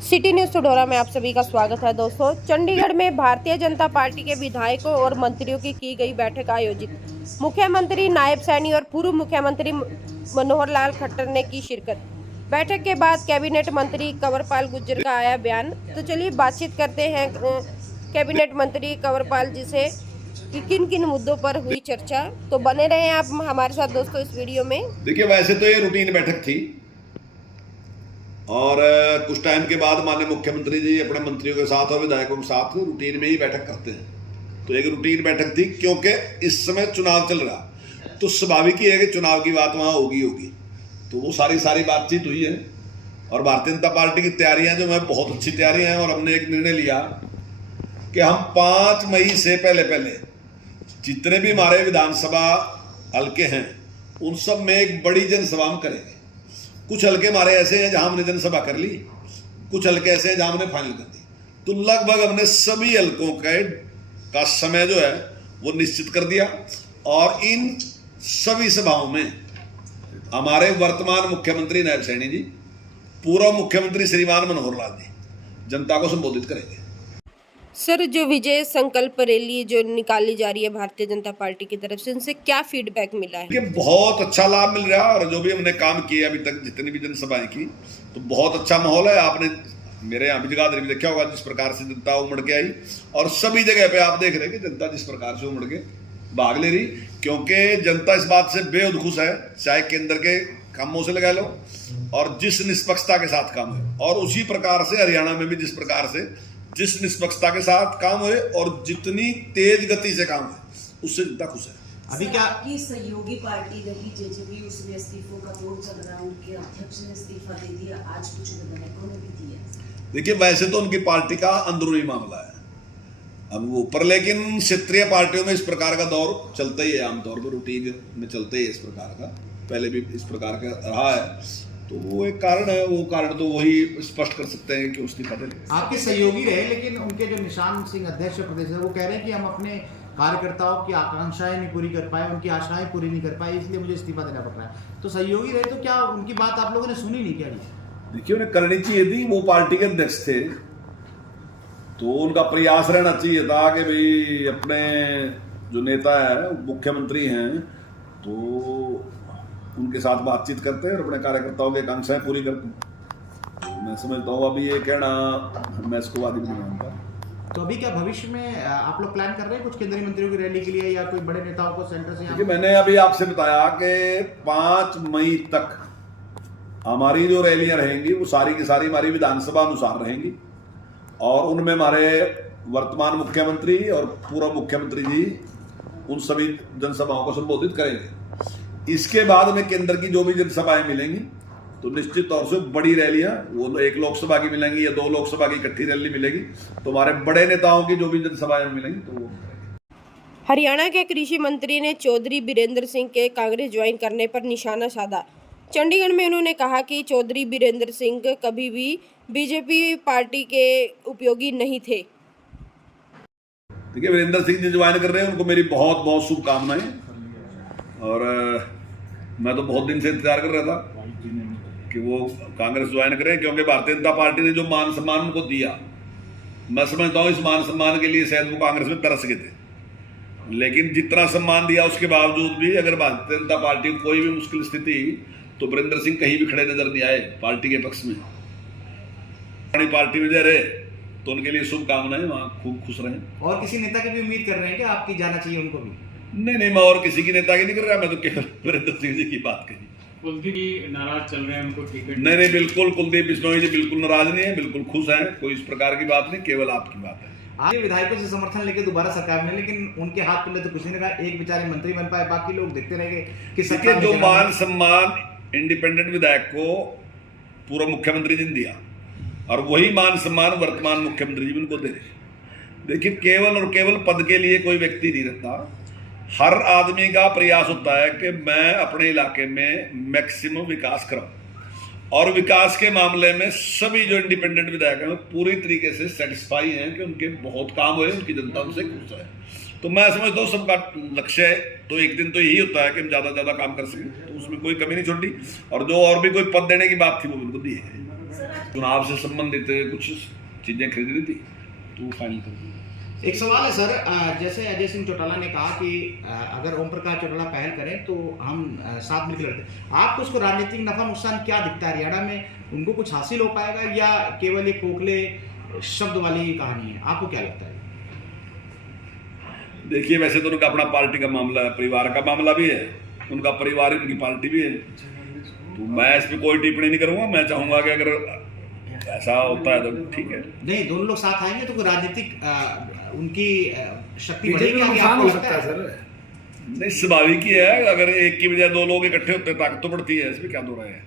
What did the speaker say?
City news सुडोरा में आप सभी का स्वागत है। दोस्तों, चंडीगढ़ में भारतीय जनता पार्टी के विधायकों और मंत्रियों की गई बैठक आयोजित। मुख्यमंत्री, नायब सैनी और पूर्व मुख्यमंत्री मनोहर लाल खट्टर ने की शिरकत। बैठक के बाद कैबिनेट मंत्री कंवरपाल गुर्जर का आया बयान। तो चलिए बातचीत करते हैं कैबिनेट मंत्री कंवरपाल जी से कि किन किन मुद्दों पर हुई चर्चा। तो बने रहे आप हमारे साथ दोस्तों इस वीडियो में। देखिए, वैसे तो ये रूटीन बैठक थी और कुछ टाइम के बाद माननीय मुख्यमंत्री जी अपने मंत्रियों के साथ और विधायकों के साथ रूटीन में ही बैठक करते हैं। तो एक रूटीन बैठक थी क्योंकि इस समय चुनाव चल रहा, तो स्वाभाविक ही है कि चुनाव की बात वहाँ होगी। तो वो सारी बातचीत हुई है और भारतीय जनता पार्टी की तैयारियां जो है बहुत अच्छी तैयारियां हैं। और हमने एक निर्णय लिया कि हम 5 मई से पहले जितने भी हमारे विधानसभा हल्के हैं उन सब में एक बड़ी जनसभा हम करेंगे। कुछ हल्के हमारे ऐसे हैं जहां हमने जनसभा कर ली, कुछ हल्के ऐसे हैं जहां हमने फाइनल कर दी। तो लगभग हमने सभी हल्कों का समय जो है वो निश्चित कर दिया। और इन सभी सभाओं में हमारे वर्तमान मुख्यमंत्री नायब सैनी जी, पूर्व मुख्यमंत्री श्रीमान मनोहर लाल जी जनता को संबोधित करेंगे। सर, जो विजय संकल्प रैली जो निकाली जा रही है भारतीय जनता पार्टी की तरफ से, उनसे क्या फीडबैक मिला है? कि बहुत अच्छा लाभ मिल रहा है और जो भी हमने काम किए अभी तक, जितनी भी जनसभाएं की, तो बहुत अच्छा माहौल है। आपने मेरे यहाँ भी जगह देखा होगा जिस प्रकार से जनता उमड़ के आई, और सभी जगह पे आप देख रहे हैं कि जनता जिस प्रकार से उमड़ के भाग ले रही, क्योंकि जनता इस बात से बेहद खुश है, चाहे केंद्र के कामों से लगा लो और जिस निष्पक्षता के साथ काम है। और उसी प्रकार से हरियाणा में भी जिस निष्पक्षता के साथ काम हुए और जितनी तेज गति से काम हुए, उससे जनता खुश है। अभी क्या की सहयोगी पार्टी रही जेजेपी, उसमें इस्तीफों का दौर चल रहा है, उनके अध्यक्ष ने इस्तीफा दे दिया, आज कुछ विधायकों ने भी दिया। देखिए, वैसे तो उनकी पार्टी का अंदरूनी मामला है अब वो ऊपर, लेकिन क्षेत्रीय पार्टियों में इस प्रकार का दौर चलता ही है, आमतौर पर रूटीन में चलते ही है इस प्रकार का, पहले भी इस प्रकार का रहा है। तो वो एक कारण है, वो कारण तो वही स्पष्ट कर सकते हैं कि इस्तीफा दे। आपके सहयोगी रहे, लेकिन उनके जो निशान सिंह अध्यक्ष प्रदेश है, वो कह रहे हैं कि हम अपने कार्यकर्ताओं की आकांक्षाएं नहीं पूरी कर पाए, उनकी आशाएं पूरी नहीं कर पाए, इसलिए मुझे इस्तीफा देना पड़ रहा है। तो सहयोगी रहे तो क्या उनकी बात आप लोगों ने सुनी नहीं क्या? देखिए, उन्हें करनी चाहिए थी, वो पार्टी के अध्यक्ष थे, तो उनका प्रयास रहना चाहिए था कि भाई अपने जो नेता है, मुख्यमंत्री हैं, तो उनके साथ बातचीत करते हैं और अपने कार्यकर्ताओं की आकांक्षाएं पूरी करते हैं। मैं समझता हूँ अभी ये कहना मैं इसको वाजिब नहीं मानता। तो अभी क्या भविष्य में आप लोग प्लान कर रहे हैं कुछ केंद्रीय मंत्रियों की रैली के लिए या कोई बड़े नेताओं को सेंटर से? देखिए, मैंने अभी आपसे बताया कि 5 मई तक हमारी जो रैलियां रहेंगी वो सारी की सारी हमारी विधानसभा अनुसार रहेंगी और उनमें हमारे वर्तमान मुख्यमंत्री और पूर्व मुख्यमंत्री जी उन सभी जनसभाओं को संबोधित करेंगे। इसके बाद में केंद्र की जो भी जनसभाएं मिलेंगी तो निश्चित तौर से बड़ी रैलियां, वो एक लोकसभा की मिलेंगी या 2 लोकसभा की इकट्ठी रैली मिलेगी, तो हमारे बड़े नेताओं की जो भी जनसभाएं मिलेंगी तो वो। हरियाणा के कृषि मंत्री ने चौधरी बीरेंद्र सिंह के कांग्रेस ज्वाइन करने पर निशाना साधा। चंडीगढ़ में उन्होंने कहा कि चौधरी बीरेंद्र सिंह कभी भी बीजेपी पार्टी के उपयोगी नहीं थे। देखिए, वीरेंद्र सिंह जी ज्वाइन कर रहे हैं, उनको मेरी बहुत बहुत शुभकामनाएं। और मैं तो बहुत दिन से इंतजार कर रहा था कि वो कांग्रेस ज्वाइन करें, क्योंकि भारतीय जनता पार्टी ने जो मान सम्मान उनको दिया, मैं समझता हूँ इस मान सम्मान के लिए शायद वो कांग्रेस में तरस गए थे। लेकिन जितना सम्मान दिया उसके बावजूद भी अगर भारतीय जनता पार्टी को कोई भी मुश्किल स्थिति, तो वीरेंद्र सिंह कहीं भी खड़े नजर नहीं आए पार्टी के पक्ष में। पार्टी में जा रहे तो उनके लिए शुभकामनाएं, वहाँ खूब खुश रहें। और किसी नेता की भी उम्मीद कर रहे हैं कि आपकी जाना चाहिए उनको भी? नहीं, मैं और किसी की नेता की नहीं कर रहा, मैं तो केवल वीरेंद्र सिंह जी की बात कही। कुलदीप जी नाराज चल रहे हैं, उनको टिकट नहीं, बिल्कुल कुलदीप बिश्नोई जी बिल्कुल नाराज नहीं है, बिल्कुल खुश हैं, कोई इस प्रकार की बात नहीं, केवल आपकी बात है। आज विधायकों से समर्थन लेके दोबारा सरकार में, लेकिन उनके हाथ पल्ले तो कुछ नहीं रहा, एक बेचारे मंत्री बन पाए, बाकी लोग देखते रह गए कि सरकार जो मान सम्मान इंडिपेंडेंट विधायक को पूर्व मुख्यमंत्री जी ने दिया और वही मान सम्मान वर्तमान मुख्यमंत्री जी उनको दे रहे। देखिए, केवल और केवल पद के लिए कोई व्यक्ति नहीं रहता, हर आदमी का प्रयास होता है कि मैं अपने इलाके में मैक्सिमम विकास कराऊं, और विकास के मामले में सभी जो इंडिपेंडेंट विधायक हैं पूरी तरीके से सेटिस्फाई हैं कि उनके बहुत काम हुए, उनकी जनता उनसे खुश है। तो मैं समझता हूँ सबका लक्ष्य है तो एक दिन तो यही होता है कि हम ज़्यादा ज़्यादा काम कर सकें, तो उसमें कोई कमी नहीं छोड़ी। और जो और भी कोई पद देने की बात थी वो बिल्कुल दी है। चुनाव से संबंधित कुछ चीजें खरीदनी थी तो वो फाइनल कर दी। एक सवाल है सर, जैसे अजय सिंह चौटाला ने कहा कि अगर ओम प्रकाश चौटाला पहल करें तो हम साथ मिलकर लड़ते हैं। आपको उसको राजनीतिक नफा नुकसान क्या दिखता है? हरियाणा में उनको कुछ हासिल हो पाएगा या केवल एक खोखले शब्द वाली कहानी है? आपको क्या लगता है? देखिए, वैसे तो उनका अपना पार्टी का मामला है, परिवार का मामला भी है, उनका परिवार ही उनकी पार्टी भी है, तो मैं इस पर कोई टिप्पणी नहीं करूंगा। मैं चाहूंगा कि अगर ऐसा होता है तो ठीक है। नहीं, दोनों लोग साथ आएंगे तो कोई राजनीतिक उनकी शक्ति बीजेपी बढ़ेगी को आगे, नुकसान आपको हो लगता सकता है है? सर। नहीं, स्वाभाविक ही है, अगर एक की बजाय दो लोग इकट्ठे होते हैं ताकत तो बढ़ती है, इसमें क्या दो राय है।